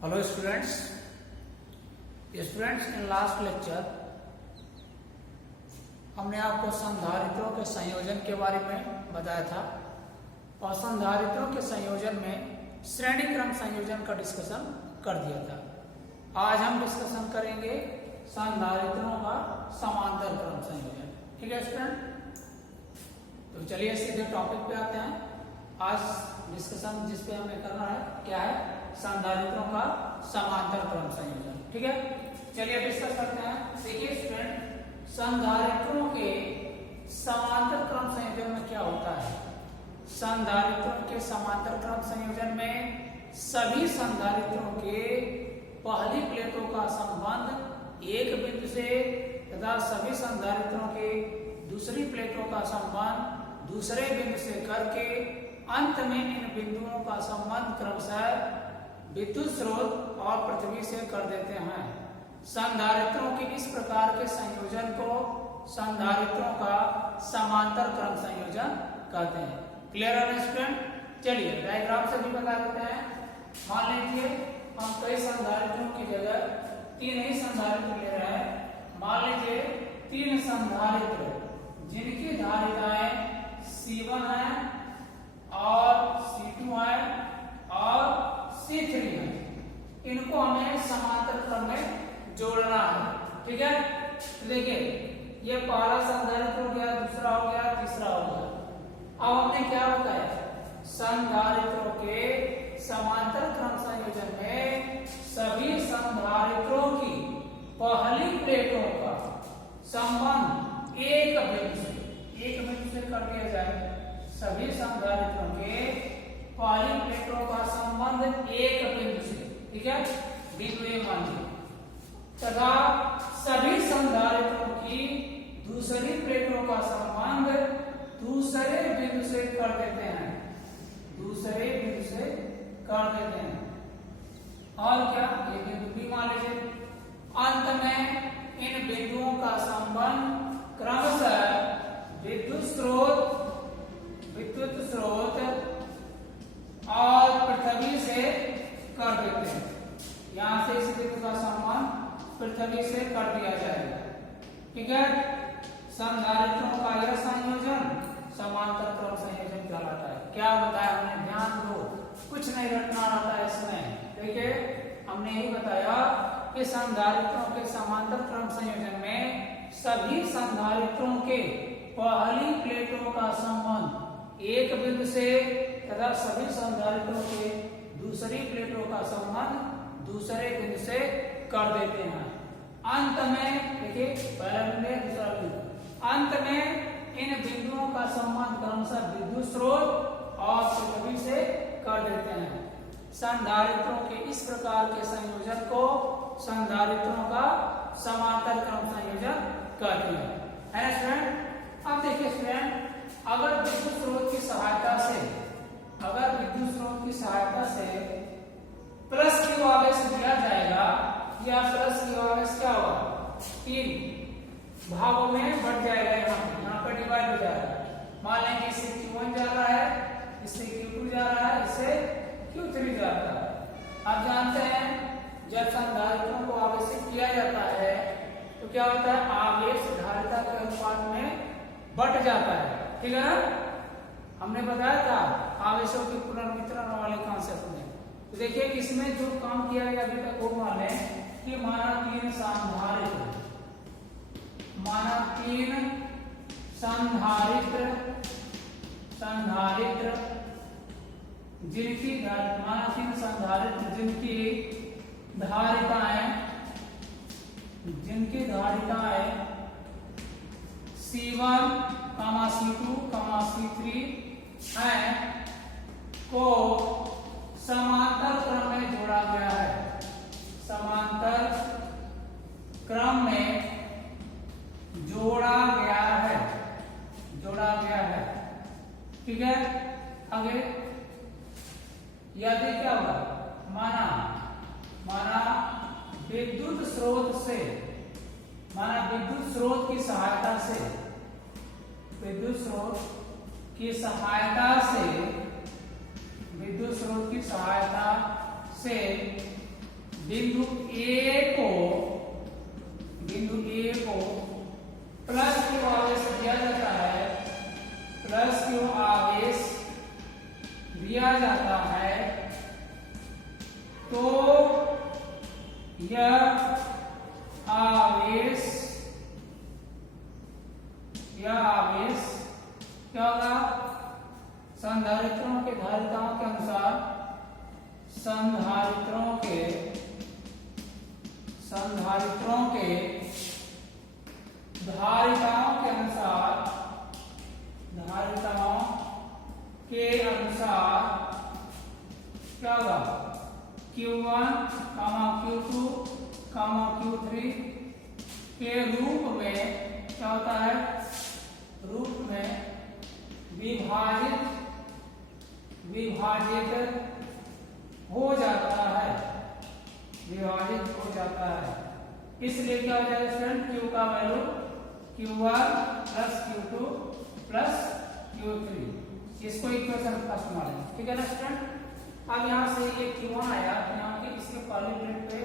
Hello students in last lecture हमने आपको संधारित्रों के संयोजन के बारे में बताया था और संधारित्रों के संयोजन में श्रेणी क्रम संयोजन का डिस्कशन कर दिया था। आज हम डिस्कशन करेंगे संधारित्रों का समांतर क्रम संयोजन। ठीक है स्टूडेंट, तो चलिए सीधे टॉपिक पे आते हैं। आज डिस्कशन जिस पे हमें करना है क्या है, संधारित्रों का समांतर क्रम संयोजन। ठीक है, चलिए डिस्कस करते हैं। देखिए स्टूडेंट, संधारित्रों के समांतर क्रम संयोजन में क्या होता है। संधारित्रों के समांतर क्रम संयोजन में सभी संधारित्रों के पहली प्लेटों का संबंध एक बिंदु से तथा सभी संधारित्रों के दूसरी प्लेटों का संबंध दूसरे बिंदु से करके अंत में इन बिंदुओं का संबंध क्रमशः विद्युत स्रोत और पृथ्वी से कर देते हैं। संधारित्रों के इस प्रकार के संयोजन को संधारित्रों का समांतर क्रम संयोजन कहते हैं। क्लियर है स्टूडेंट? चलिए डायग्राम से भी बता देते हैं। मान लीजिए हम कई संधारित्रों की जगह तीन ही संधारित्र ले रहे हैं। मान लीजिए तीन संधारित्र जिनकी धारिताएं C1 है और C2 है और C3 है, इनको हमें समांतर क्रम में जोड़ना है। ठीक है, देखिए ये पहला संधारित्र हो गया, दूसरा हो गया, तीसरा हो गया। अब हमने क्या बताया, संधारित्रों के समांतर क्रम संयोजन में सभी संधारित्रों की पहली प्लेटों का संबंध एक बिंदु से कर दिया जाए। सभी संधारित्रों के पहली प्लेटों का संबंध एक बिंदु से, ठीक है, बिंदु ए मान लीजिए, तथा सभी संधारित्रों की दूसरी प्लेटों का संबंध दूसरे बिंदु से कर देते हैं, दूसरे बिंदु से कर देते हैं। और क्या, ये बिंदु बी मान लीजिए। अंत में इन बिंदुओं का संबंध क्रमशः विद्युत स्रोत और पृथ्वी से कर देते हैं। यहां से इस बिंदु का संबंध पृथ्वी से कर दिया जाएगा। ठीक है, संधारित्रों का यह संयोजन समांतर क्रम संयोजन कहलाता है। क्या बताया हमने, ध्यान दो, कुछ नहीं रटना रहता है इसमें। देखिए हमने यही बताया कि संधारित्रों के समांतर क्रम संयोजन में सभी संधारित्रों के पहली प्लेटों का संबंध एक बिंदु से तथा सभी संधारित्रों के दूसरी प्लेटों का संबंध दूसरे बिंदु से कर देते हैं। अंत में देखिए पहला बिंदु है, दूसरा बिंदु, अंत में इन बिंदुओं का संबंध क्रमशः विद्युत स्रोत और पृथ्वी से कर देते हैं। संधारित्रों के इस प्रकार के संयोजन को संधारित्रों का समांतर क्रम संयोजन कहते हैं। स्टूडेंट, अब देखिए स्टूडेंट, अगर विद्युत स्रोत की सहायता से प्लस क्यू आवेश दिया जाएगा, या प्लस क्यू आवेश क्या होगा, तीन भागों में बढ़ जाएगा, यहाँ पर डिवाइड हो जाएगा। मान लें कि इससे Q1 जा रहा है, इससे Q2 जा रहा है, इससे Q3 जा रहा है। आप जानते हैं जब संधारित्रों को आवेशित किया जाता है तो क्या होता है, आवेश धारिता के अनुपात में बढ़ जाता है। ठीक है ना, हमने बताया था आवेशों के पुनर्वितरण वाले कॉन्सेप्ट में। तो देखिए इसमें जो काम किया गया अभी तक वो मान है कि माना तीन संधारित्र जिनकी धारिताएं C1, C2, C3 हैं को समांतर क्रम में जोड़ा गया है। समांतर क्रम में जोड़ा गया है। ठीक है, आगे यदि क्या होगा, माना विद्युत स्रोत की सहायता से बिंदु ए को प्लस क्यू आवेश दिया जाता है, प्लस क्यू आवेश दिया जाता है, तो यह आवेश क्या होगा? संधारित्रों के धारिताओं के अनुसार संधारित्रों के धारिताओं के अनुसार क्या होगा? Q1, Q2, Q3 के रूप में क्या होता है? रूप में विभाजित हो जाता है, इसलिए क्या हो जाएगा स्टूडेंट? Q का value Q1 plus Q2 plus Q3, इसको इक्वेशन फर्स्ट मान लें, ठीक है ना स्टूडेंट? अब यहाँ से ये Q1 आया, यहाँ के इसके पहली प्लेट पे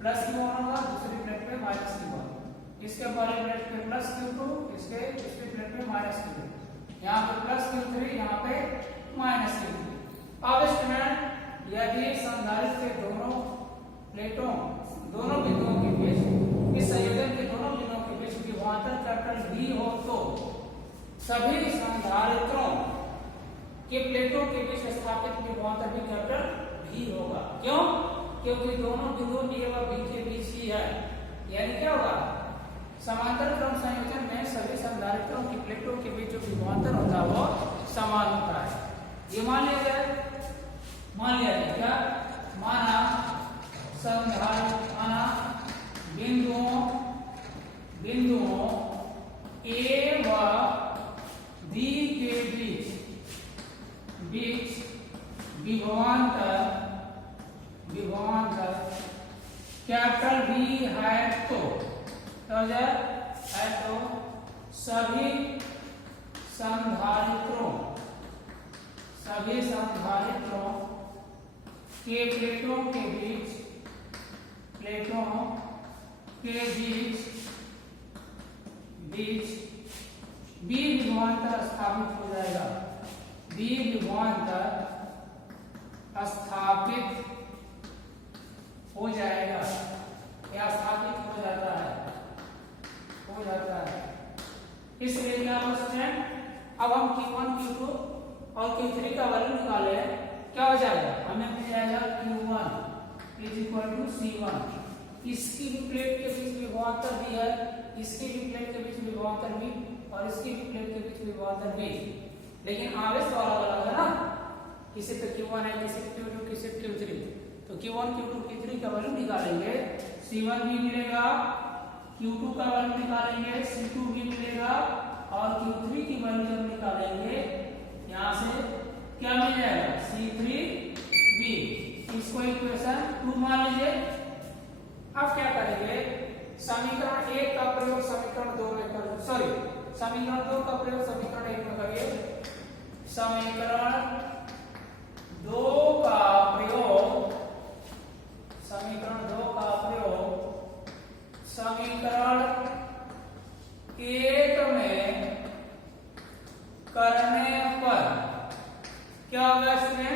प्लस Q1 होगा, दूसरी प्लेट पे माइनस Q1, इसके पहली प्लेट पे प्लस Q2, इसके दूसरी प्लेट पे माइनस Q2, यहाँ पे प्लस Q3, यहाँ पे माइनस Q3। अब स्टूडेंट यदि संधारित्र के दोनों बिंदुओं के बीच, इस संयोजन के दोनों बिंदुओं के बीच विभवांतर कैपिटल V हो तो सभी संधारित्रों के प्लेटों के बीच स्थापित विभवांतर भी कैपिटल V होगा। क्यों? क्योंकि दोनों बिंदु A व B के बीच ही है, यानी क्या होगा? समांतर क्रम संयोजन में सभी संधारित्रों की प्लेटों के बीच जो विभवांतर होता है वो समान होता है। ये मान लिया जाए क्या? माना बिंदुओं A व B के बीच विभवांतर कैपिटल V है तो सभी संधारित्रों के प्लेटों के बीच B विभवांतर स्थापित हो जाएगा, या स्थापित हो जाता है। इसलिए क्या स्टूडेंट, अब हम Q1, Q2 और Q3 का वैल्यू निकाले, क्या हो जाएगा? हमें मिल जाएगा Q1 C1, इसकी भी प्लेट के बीच विभवांतर भी है, इसकी भी प्लेट के बीच विभवांतर भी, और इसकी भी प्लेट के बीच विभवांतर भी, लेकिन आवेश तो अलग अलग है ना, किसी पे Q1 है, किसी पे Q2, किसी पे Q3, तो Q1, Q2, Q3 का वैल्यू निकालेंगे, C1 भी मिलेगा, Q2 का वैल्यू निकालेंगे, C2 भी मिलेगा, और Q3 की वैल्यू जब निकालेंगे यहाँ से क्या मिल जाएगा? C3B, इसको इक्वेशन 2 मान लीजिए। अब क्या करेंगे? समीकरण 1 का प्रयोग समीकरण 2 में करिए, समीकरण 2 का प्रयोग समीकरण 1 में करिए, समीकरण 2 का प्रयोग समीकरण 1 में करने पर क्या होगा इसमें?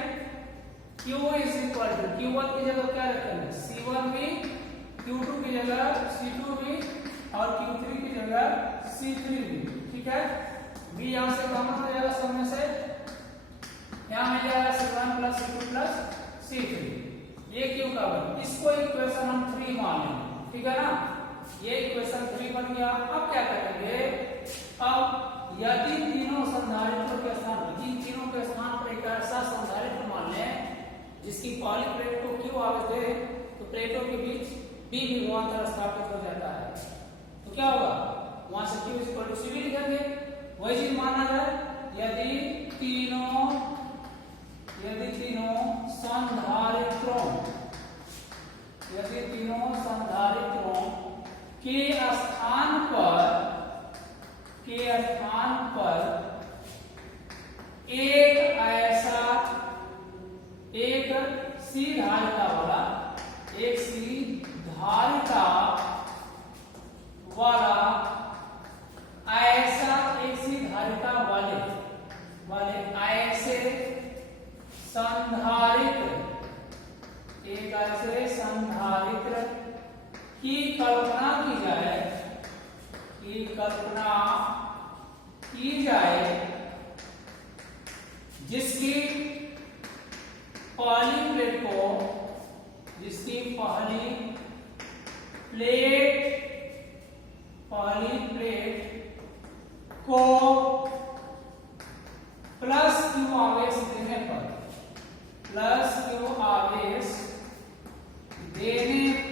Q is equal to Q1 की जगह क्या रखेंगे? C1 भी, Q2 की जगह C2 भी, और Q3 की जगह C3 भी, ठीक है? B यहाँ से कॉमन हो जाएगा सब में से, यहाँ मिल जाएगा C1 plus C2 plus C3, ये Q का वैल्यू, इसको इक्वेशन हम 3 मान लेंगे, ठीक है ना? ये इक्वेशन 3 बन गया। अब क्या करेंगे? अब यदि तीनों संधारित्रों के स्थान पर, जिन तीनों के स्थान पर एक ऐसा संधारित्र मान लें जिसकी पहली प्लेट को Q आवेश दे, तो प्लेटों के बीच B विभवांतर स्थापित हो जाता है, तो क्या होगा? वहां से Q इक्वल टू C लिखेंगे। वही चीज माना जाए, यदि तीनों संधारित्रों के स्थान पर एक सी धारिता वाला एक सी धारिता वाला ऐसा एक सी धारिता वाले ऐसे संधारित्र एक ऐसे संधारित्र की कल्पना की जाए जिसकी पहली प्लेट को प्लस क्यू आवेश देने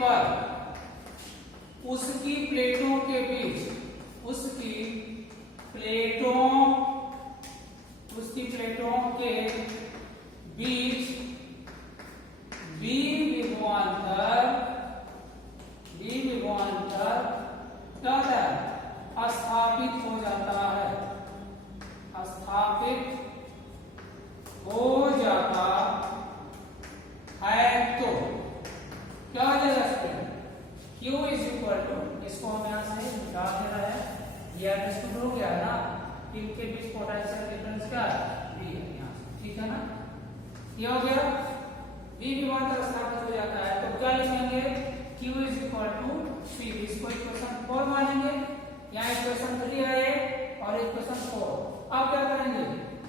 पर उसकी प्लेटों के बीच बी विभवांतर क्या है स्थापित हो जाता है तो क्या हो जाएगा student Q is equal to, इसको हम यहाँ से निकाल दे रहे हैं, ये अंडरस्टूड हो गया ना कि इनके बीच पोटेंशियल डिफरेंस क्या है V है यहाँ से, ठीक है ना। ये हो गया V विभवांतर स्थापित हो जाता है तो क्या लिखेंगे Q is equal to C, इसको इक्वेशन 4 मानेंगे, यहाँ इक्वेशन 3 है और इक्वेशन 4। अब क्या करेंगे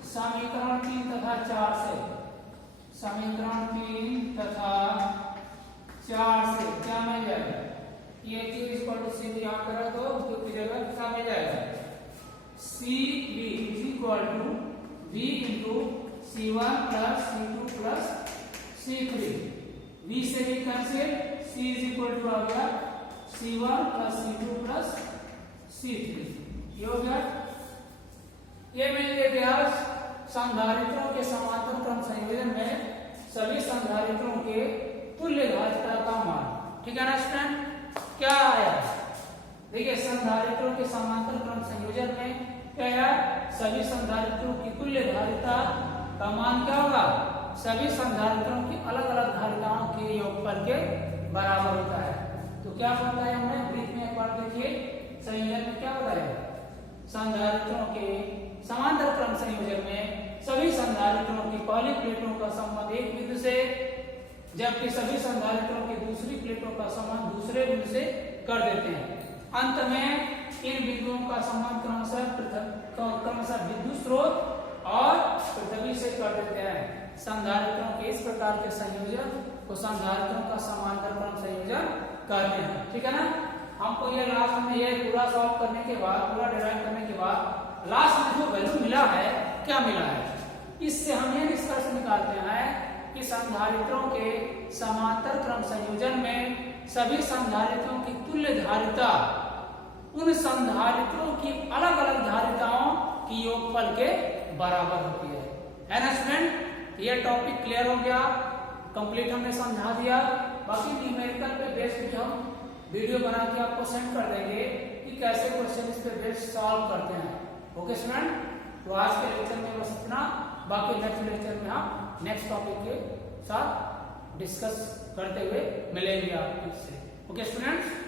समीकरण 3 तथा 4 से क्या मिल जाएगा, ये Q इक्वल टू C यहाँ करा तो Q की जगह क्या मिल जाएगा CV is equal to V into C1 plus C2 plus C3, V से भी cancel, C is equal to आ गया C1 plus C2 plus C3, ये हो गया। ये मिल गया संधारित्रों के समांतर क्रम संयोजन में सभी संधारित्रों के तुल्य धारिता का मान, ठीक है ना स्टूडेंट। क्या आया देखिए संधारित्रों के समांतर क्रम संयोजन में क्या है, सभी संधारित्रों की तुल्य धारिता का मान क्या होगा, सभी संधारित्रों की अलग अलग धारिताओं के योगफल के बराबर होता है। तो क्या बताया हमने ब्रीफ में, एक बार देखिए संयोजन में क्या बताया, संधारित्रों के समांतर क्रम संयोजन में सभी संधारित्रों की पहली प्लेटों का संबंध एक बिंदु से, जबकि सभी संधारित्रों की दूसरी प्लेटों का संबंध दूसरे बिंदु से कर देते हैं। अंत में इन बिंदुओं का संबंध क्रमशः विद्युत स्रोत और पृथ्वी से कर देते हैं। संधारित्रों के इस प्रकार के संयोजन को संधारित्रों का समांतर क्रम संयोजन कहते हैं, ठीक है ना। हमको ये लास्ट में ये पूरा सॉल्व करने के बाद, पूरा डिराइव करने के बाद लास्ट में जो वैल्यू मिला है, क्या मिला है, इससे हम ये निष्कर्ष निकालते हैं कि संधारित्रों के समांतर क्रम संयोजन में सभी संधारित्रों की तुल्य धारिता उन संधारित्रों की अलग अलग धारिताओं की योगफल के बराबर होती है ना स्टूडेंट। ये टॉपिक क्लियर हो गया, कंप्लीट हमने समझा दिया। बाकी न्यूमेरिकल पे बेस्ड हम वीडियो बना के आपको सेंड कर देंगे कि कैसे क्वेश्चन इस पे बेस्ड सॉल्व करते हैं। ओके स्टूडेंट, तो आज के लेक्चर में बस इतना, बाकी नेक्स्ट लेक्चर में हम नेक्स्ट टॉपिक के साथ डिस्कस करते हुए मिलेंगे आपसे। Okay students.